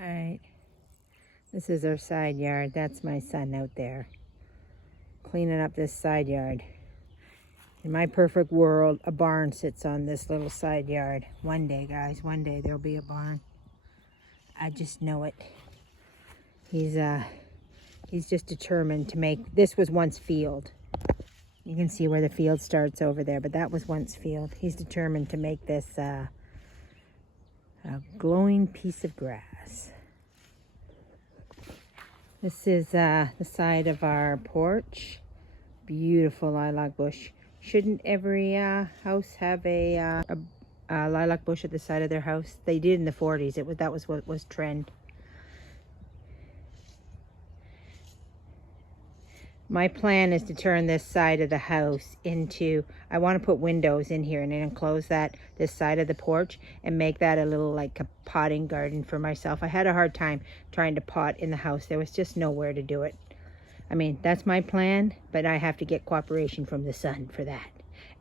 All right, this is our side yard. That's my son out there cleaning up this side yard. In my perfect world, a barn sits on this little side yard. One day, guys, one day there'll be a barn. I just know it. He's just determined to make, this was once field. You can see where the field starts over there, but that was once field. He's determined to make this a glowing piece of grass. This is the side of our porch. Beautiful lilac bush. Shouldn't every house have a lilac bush at the side of their house? They did in the 40s. That was what was trend. My plan is to turn this side of the house into, I want to put windows in here and then enclose this side of the porch and make that a little like a potting garden for myself. I had a hard time trying to pot in the house. There was just nowhere to do it. I mean, that's my plan, but I have to get cooperation from the sun for that.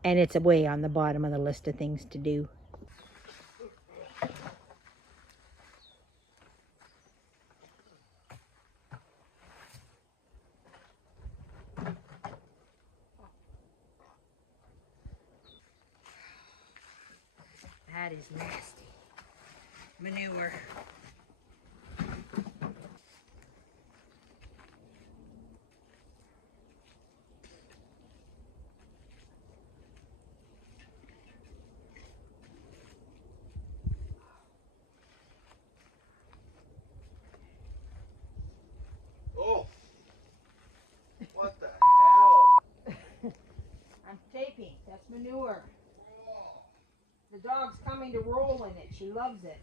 And it's way on the bottom of the list of things to do. That is nasty. Manure. Oh, what the hell? I'm taping. That's manure. The dog's coming to roll in it. She loves it.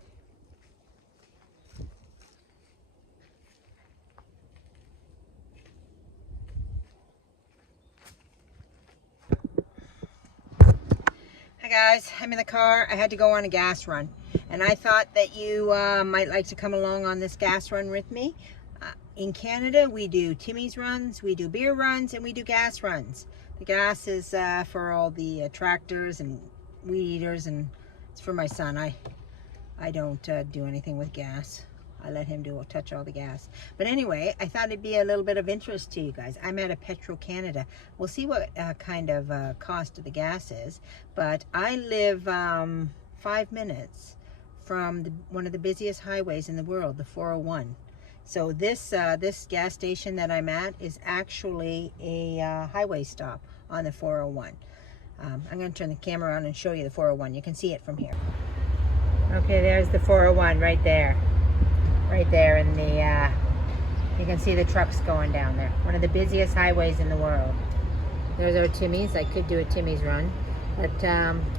Hi guys, I'm in the car. I had to go on a gas run, and I thought that you might like to come along on this gas run with me. In Canada, we do Timmy's runs, we do beer runs, and we do gas runs. The gas is for all the tractors and weed eaters, and it's for my son. I don't do anything with gas. I let him touch all the gas. But anyway, I thought it'd be a little bit of interest to you guys. I'm at a Petro-Canada. We'll see what kind of cost of the gas is. But I live 5 minutes from one of the busiest highways in the world, the 401. So this gas station that I'm at is actually a highway stop on the 401. I'm going to turn the camera on and show you the 401. You can see it from here. Okay, there's the 401 right there. Right there in the, you can see the trucks going down there. One of the busiest highways in the world. There's our Timmy's. I could do a Timmy's run, but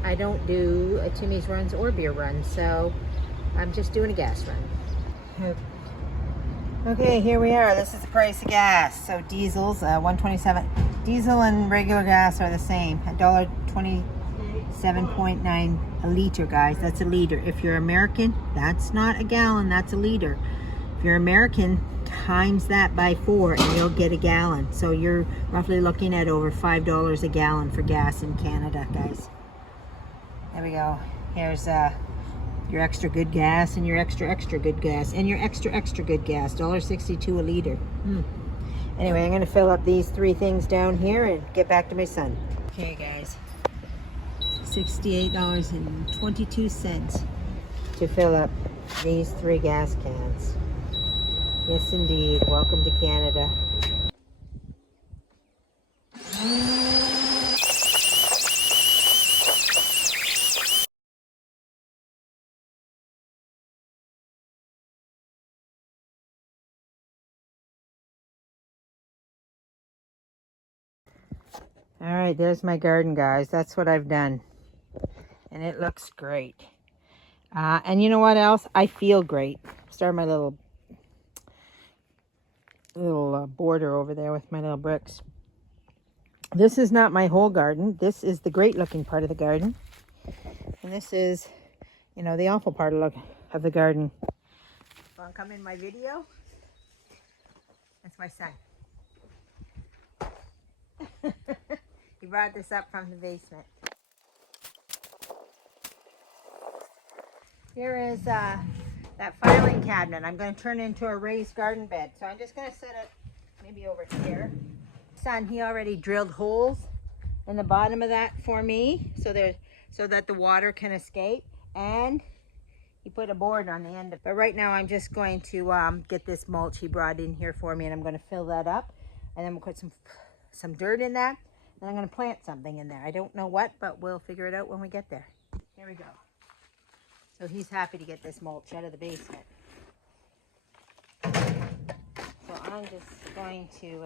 I don't do a Timmy's runs or beer runs, so I'm just doing a gas run. Okay, here we are. This is the price of gas. So diesel's $1.27. Diesel and regular gas are the same. $1.27.9 a liter, guys. That's a liter. If you're American, that's not a gallon, that's a liter. If you're American, times that by 4 and you'll get a gallon. So you're roughly looking at over $5 a gallon for gas in Canada, guys. There we go. Here's your extra good gas and your extra good gas and your extra good gas. $1.62 a liter. Anyway, I'm going to fill up these 3 things down here and get back to my son. Okay, guys. $68.22 to fill up these 3 gas cans. Yes, indeed. Welcome to Canada. All right, there's my garden, guys. That's what I've done. And it looks great. And you know what else? I feel great. Start my little border over there with my little bricks. This is not my whole garden. This is the great looking part of the garden. And this is, you know, the awful part of the garden. Want to come in my video? That's my son. He brought this up from the basement. Here is that that filing cabinet I'm going to turn into a raised garden bed. So I'm just going to set it maybe over here. Son, he already drilled holes in the bottom of that for me so that the water can escape, and he put a board on the end of it. But right now I'm just going to get this mulch he brought in here for me, and I'm going to fill that up, and then we'll put some dirt in that, and I'm going to plant something in there. I don't know what, but we'll figure it out when we get there. Here we go. So he's happy to get this mulch out of the basement. So I'm just going to,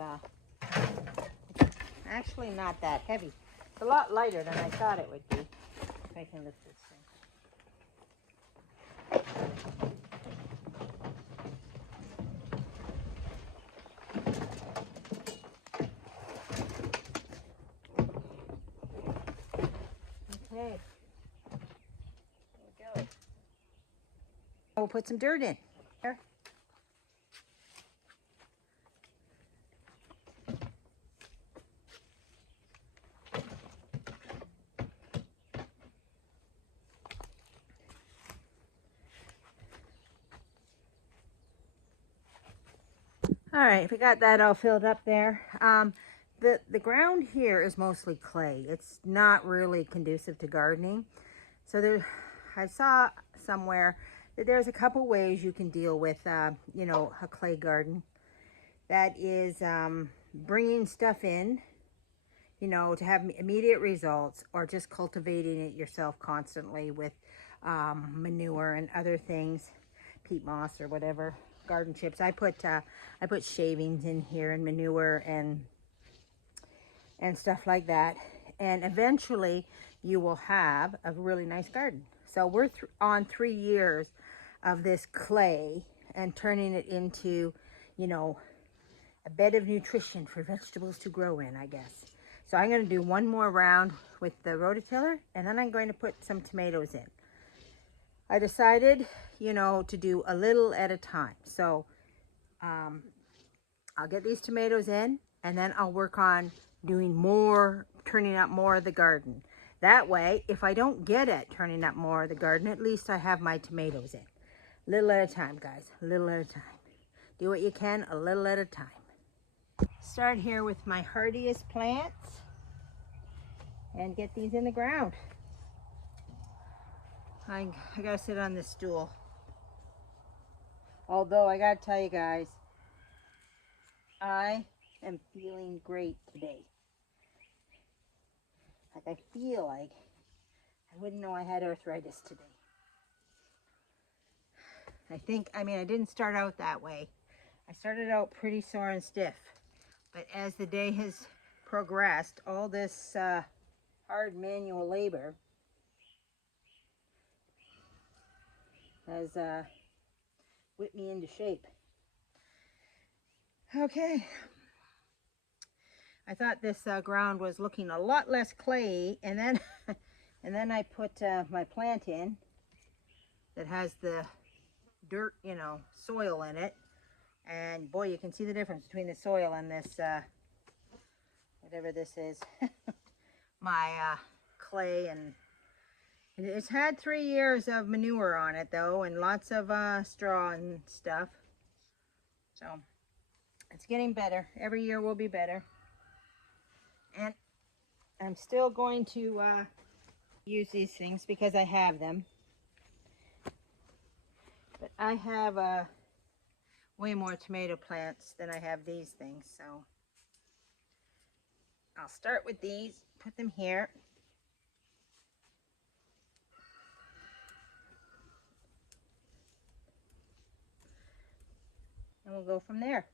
it's actually not that heavy. It's a lot lighter than I thought it would be. If I can lift this thing. Okay. There we go. We'll put some dirt in. There. All right, we got that all filled up there. The ground here is mostly clay. It's not really conducive to gardening. So I saw somewhere that there's a couple ways you can deal with, you know, a clay garden. That is bringing stuff in, you know, to have immediate results, or just cultivating it yourself constantly with manure and other things, peat moss or whatever. Garden chips. I put shavings in here and manure and stuff like that, and eventually you will have a really nice garden. So we're on 3 years of this clay and turning it into, you know, a bed of nutrition for vegetables to grow in, I guess. So I'm going to do one more round with the rototiller, and then I'm going to put some tomatoes in. I decided, you know, to do a little at a time. So I'll get these tomatoes in, and then I'll work on doing more, turning up more of the garden. That way, if I don't get it turning up more of the garden, at least I have my tomatoes in. Little at a time, guys, a little at a time. Do what you can, a little at a time. Start here with my hardiest plants and get these in the ground. I gotta sit on this stool. Although I gotta tell you guys, I am feeling great today. Like I feel like I wouldn't know I had arthritis today. I mean, I didn't start out that way. I started out pretty sore and stiff. But as the day has progressed, all this hard manual labor has whipped me into shape. Okay. I thought this ground was looking a lot less clayey, and then and then I put my plant in that has the dirt, you know, soil in it, and boy, you can see the difference between the soil and this whatever this is. My clay, and it's had 3 years of manure on it though, and lots of straw and stuff. So it's getting better. Every year will be better. And I'm still going to use these things because I have them. But I have way more tomato plants than I have these things, so I'll start with these, put them here. And we'll go from there.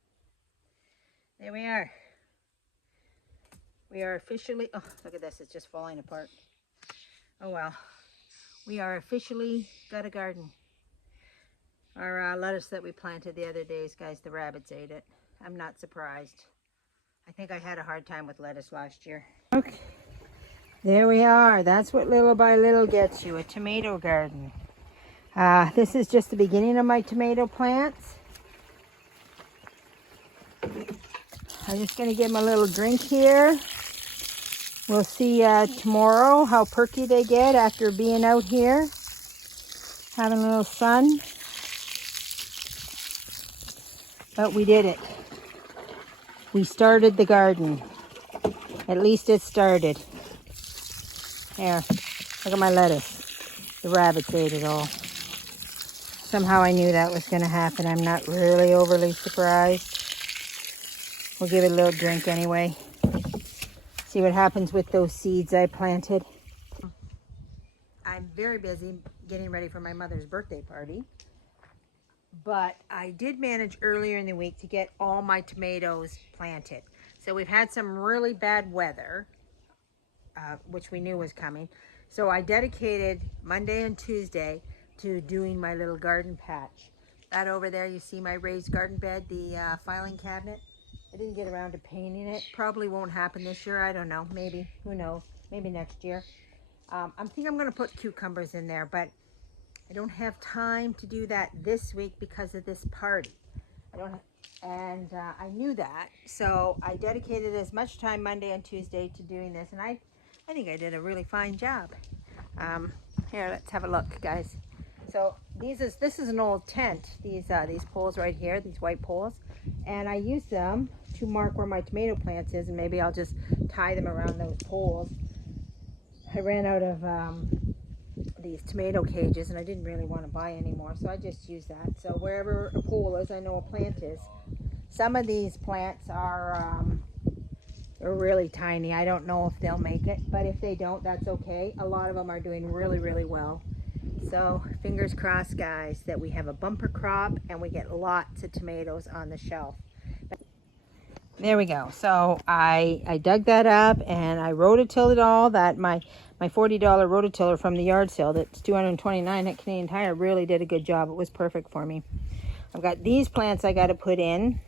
There we are. We are officially, oh, look at this, it's just falling apart. Oh well. We are officially got a garden. Our lettuce that we planted the other days, guys, the rabbits ate it. I'm not surprised. I think I had a hard time with lettuce last year. Okay. There we are. That's what little by little gets you, a tomato garden. This is just the beginning of my tomato plants. I'm just going to give them a little drink here. We'll see tomorrow how perky they get after being out here, having a little sun. But we did it. We started the garden. At least it started. There, look at my lettuce. The rabbits ate it all. Somehow I knew that was going to happen. I'm not really overly surprised. We'll give it a little drink anyway. See what happens with those seeds I planted. I'm very busy getting ready for my mother's birthday party. But I did manage earlier in the week to get all my tomatoes planted. So we've had some really bad weather, which we knew was coming. So I dedicated Monday and Tuesday to doing my little garden patch. That over there, you see my raised garden bed, the filing cabinet. I didn't get around to painting it. Probably won't happen this year. I don't know. Maybe. Who knows? Maybe next year. I think I'm going to put cucumbers in there, but I don't have time to do that this week because of this party. I knew that, so I dedicated as much time Monday and Tuesday to doing this, and I think I did a really fine job. Here, let's have a look, guys. So this is an old tent. These poles right here, these white poles, and I used them to mark where my tomato plants is, and maybe I'll just tie them around those poles. I ran out of these tomato cages, and I didn't really want to buy any more, so I just used that. So wherever a pole is, I know a plant is. Some of these plants are really tiny. I don't know if they'll make it, but if they don't, that's okay. A lot of them are doing really, really well. So fingers crossed, guys, that we have a bumper crop and we get lots of tomatoes on the shelf. There we go. So I dug that up and I rototilled it all. That my $40 rototiller from the yard sale that's $229 at Canadian Tire really did a good job. It was perfect for me. I've got these plants I got to put in.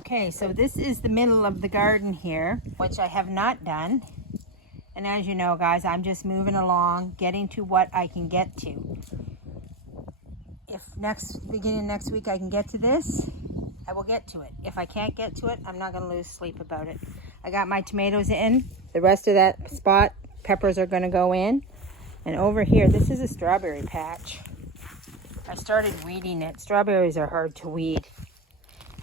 Okay, so this is the middle of the garden here, which I have not done. And as you know, guys, I'm just moving along, getting to what I can get to. If beginning next week I can get to this, I will get to it. If I can't get to it, I'm not going to lose sleep about it. I got my tomatoes in. The rest of that spot, peppers are going to go in. And over here, this is a strawberry patch. I started weeding it. Strawberries are hard to weed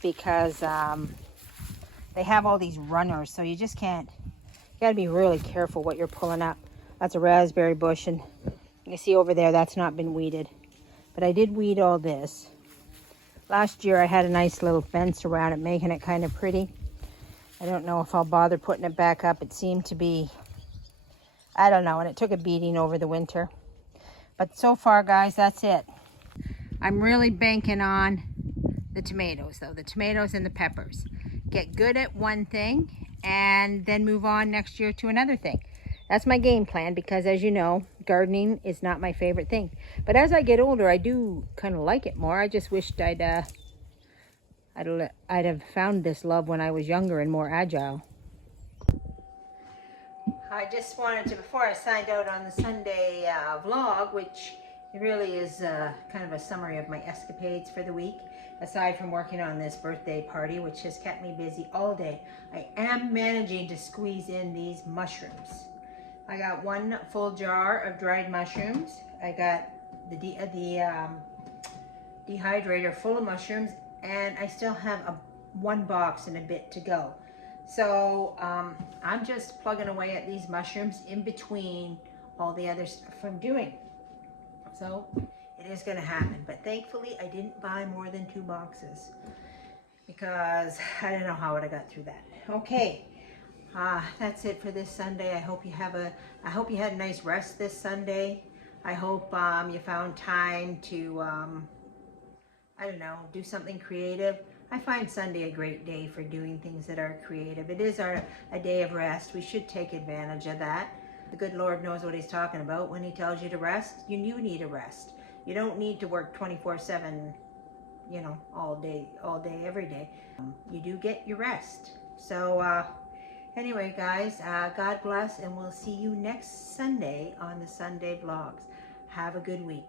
because they have all these runners, so you just can't. You got to be really careful what you're pulling up. That's a raspberry bush, and you see over there, that's not been weeded. But I did weed all this. Last year I had a nice little fence around it, making it kind of pretty. I don't know if I'll bother putting it back up. It seemed to be, I don't know, and it took a beating over the winter. But so far, guys, that's it. I'm really banking on the tomatoes, though. The tomatoes and the peppers. Get good at one thing and then move on next year to another thing. That's my game plan because, as you know, gardening is not my favorite thing. But as I get older, I do kind of like it more. I just wished I'd have found this love when I was younger and more agile. I just wanted to, before I signed out on the Sunday vlog, which it really is kind of a summary of my escapades for the week, aside from working on this birthday party, which has kept me busy all day. I am managing to squeeze in these mushrooms. I got one full jar of dried mushrooms. I got the dehydrator full of mushrooms, and I still have one box and a bit to go. So I'm just plugging away at these mushrooms in between all the other stuff I'm doing. So it is going to happen. But thankfully, I didn't buy more than 2 boxes because I don't know how I would have got through that. Okay. That's it for this Sunday. I hope you had a nice rest this Sunday. I hope you found time to, I don't know, do something creative. I find Sunday a great day for doing things that are creative. It is a day of rest. We should take advantage of that. The good Lord knows what he's talking about when he tells you to rest. You need a rest. You don't need to work 24/7, you know, all day, every day. You do get your rest. So, anyway, guys, God bless, and we'll see you next Sunday on the Sunday vlogs. Have a good week.